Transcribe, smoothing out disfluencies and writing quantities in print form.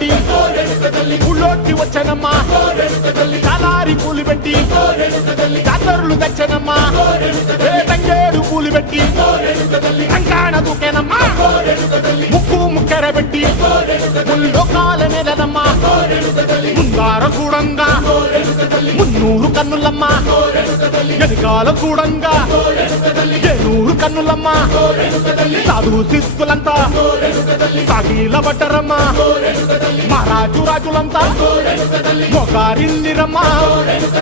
పెట్టి ఊళ్ళోకి వచ్చనమ్మా చాలారి పూలు పెట్టి జాతరులు తెచ్చనమ్మా తంగేడు పూలు పెట్టి కంకాణ దూకేనమ్మా ముక్కు ముక్కెర పెట్టి ముల్లోకాల నెలనమ్మా ముందార చూడంగా మున్నూరు కన్నులమ్మా వెనకాల చూడంగా ఏనూరు కన్నులమ్మా సాధు శిస్తులంతా సాగిల పడ్డరమ్మా మహారాజు రాజులంతా మొగారిందిరమ్మా